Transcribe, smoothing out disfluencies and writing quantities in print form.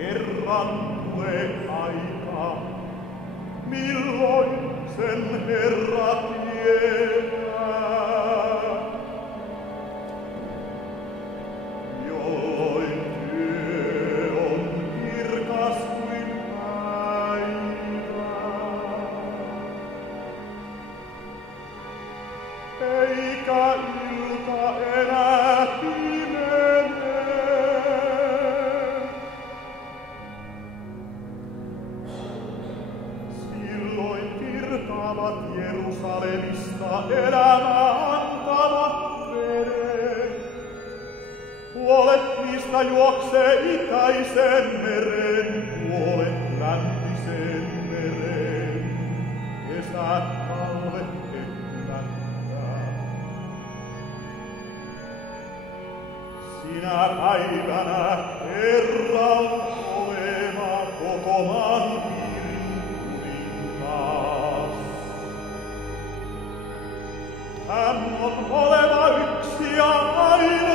Kerran tulee aika, milloin sen Herra tietää, jolloin työ on kirkas kuin päivä, eikä ilta enää pimene. Virtaavat Jerusalemista elämää antavat vedet. Puolet niistä juoksee itäisen meren, puolet läntisen meren. Kesät talvet elättää. Sinä päivänä Herra on oleva koko maan piirin kuningas. Hän on oleva yksi ja aina.